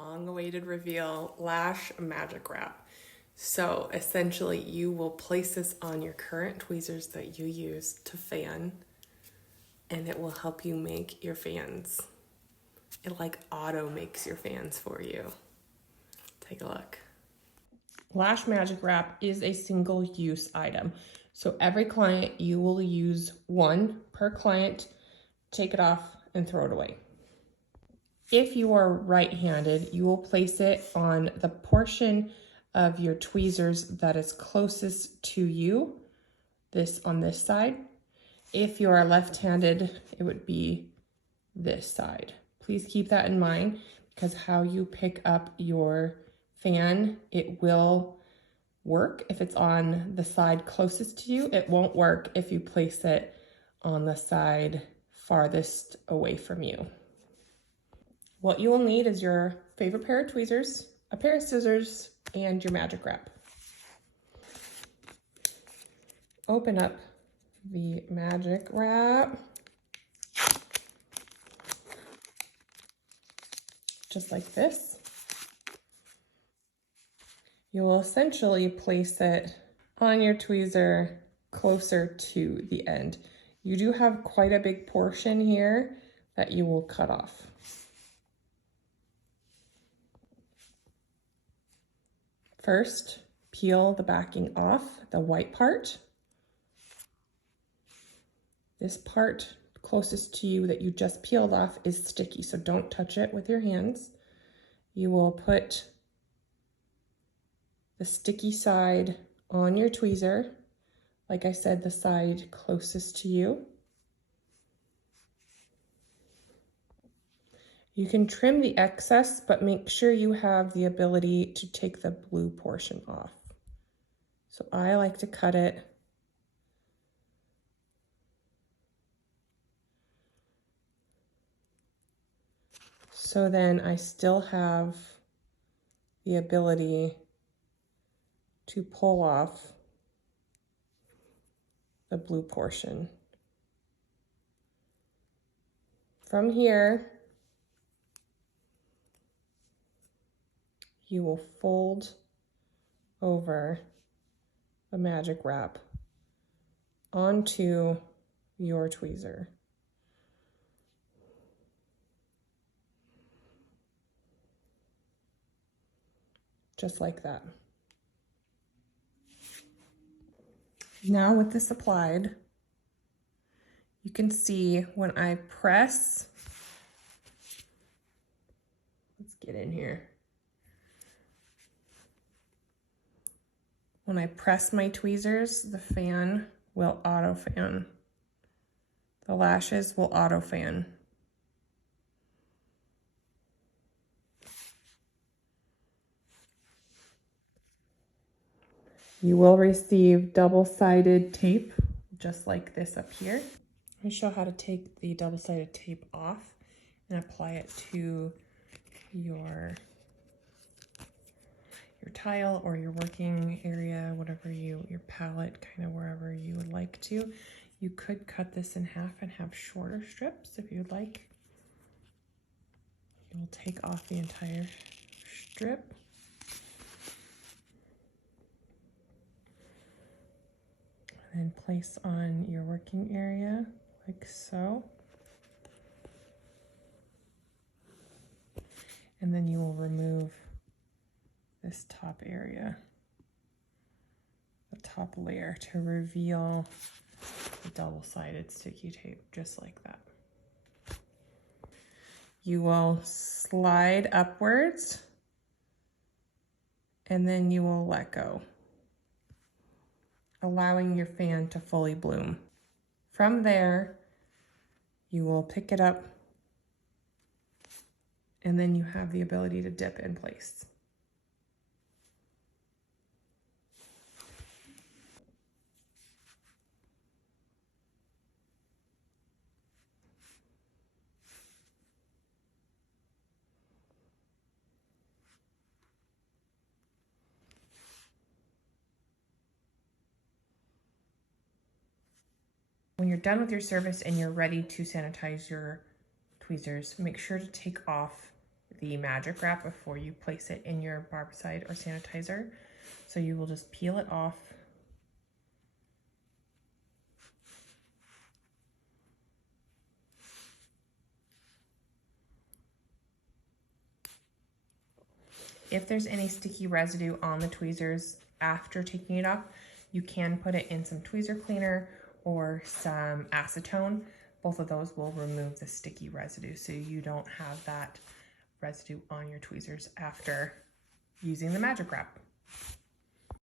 long-awaited reveal, Lash Magic Wrap. So essentially you will place this on your current tweezers that you use to fan, and it will help you make your fans. It like auto makes your fans for you. Take a look. Lash Magic Wrap is a single use item. So every client, you will use one per client, take it off and throw it away. If you are right-handed, you will place it on the portion of your tweezers that is closest to you, this on this side. If you are left-handed, it would be this side. Please keep that in mind, because how you pick up your fan, it will work if it's on the side closest to you. It won't work if you place it on the side farthest away from you. What you will need is your favorite pair of tweezers, a pair of scissors, and your magic wrap. Open up the magic wrap. Just like this. You will essentially place it on your tweezer closer to the end. You do have quite a big portion here that you will cut off. First, peel the backing off, the white part. This part closest to you that you just peeled off is sticky, so don't touch it with your hands. You will put the sticky side on your tweezer. Like I said, the side closest to you. You can trim the excess, but make sure you have the ability to take the blue portion off. So I like to cut it so then I still have the ability to pull off the blue portion. From here, you will fold over the magic wrap onto your tweezer. Just like that. Now with this applied, you can see when I press, let's get in here. When I press my tweezers, the fan will auto fan. The lashes will auto fan. You will receive double-sided tape, just like this up here. Let me show how to take the double-sided tape off and apply it to your tile or your working area, whatever your palette, kind of wherever you would like to. You could cut this in half and have shorter strips if you'd like. You'll take off the entire strip. And then place on your working area like so. And then you will remove this top area, the top layer, to reveal the double-sided sticky tape, just like that. You will slide upwards and then you will let go, allowing your fan to fully bloom. From there, you will pick it up and then you have the ability to dip in place. When you're done with your service and you're ready to sanitize your tweezers, make sure to take off the magic wrap before you place it in your barbicide or sanitizer. So you will just peel it off. If there's any sticky residue on the tweezers after taking it off, you can put it in some tweezer cleaner or some acetone. Both of those will remove the sticky residue so you don't have that residue on your tweezers after using the magic wrap.